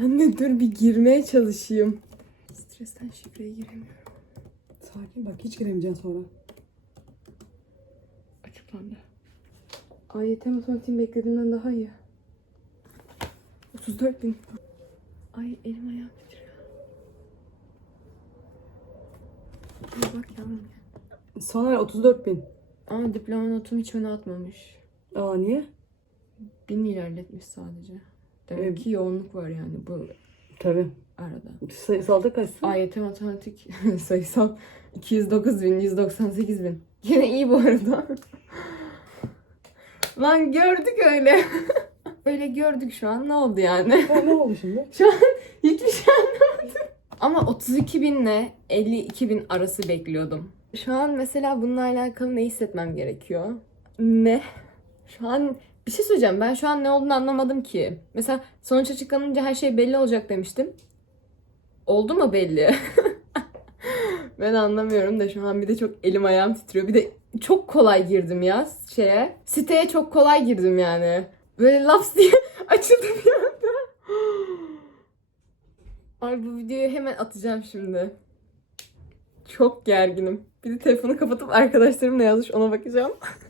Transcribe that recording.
Anne dur bir girmeye çalışayım. Stresten şifreye giremiyorum. Sakin bak hiç giremeyeceksin sonra. Açıklandı. AYT matematiğin beklediğimden daha iyi. 34 bin. Ay elim ayağım titriyor. Bak yavrum. Sonra 34 bin. Ama diploma notum hiç öne atmamış. Aa niye? Bin ilerletmiş sadece. Demek Evet. ki yoğunluk var yani bu Tabii. arada. Sayısalda kaçsın? AYT matematik sayısal 209 bin, 198 bin. Yine iyi bu arada. Lan gördük öyle. öyle gördük şu an. Ne oldu yani? Ha, ne oldu şimdi? Hiçbir şey anlamadım. Ama 32 binle 52 bin arası bekliyordum. Şu an mesela bununla alakalı ne hissetmem gerekiyor? Ne? Şu an bir şey söyleyeceğim. Ben şu an ne olduğunu anlamadım ki. Mesela sonuç açıklanınca her şey belli olacak demiştim. Oldu mu belli? ben anlamıyorum da şu an bir de çok elim ayağım titriyor. Bir de çok kolay girdim ya şeye. Siteye çok kolay girdim yani. Böyle laps diye açıldı bir anda. Ay bu videoyu hemen atacağım şimdi. Çok gerginim. Bir de telefonu kapatıp arkadaşlarımla yazmış ona bakacağım.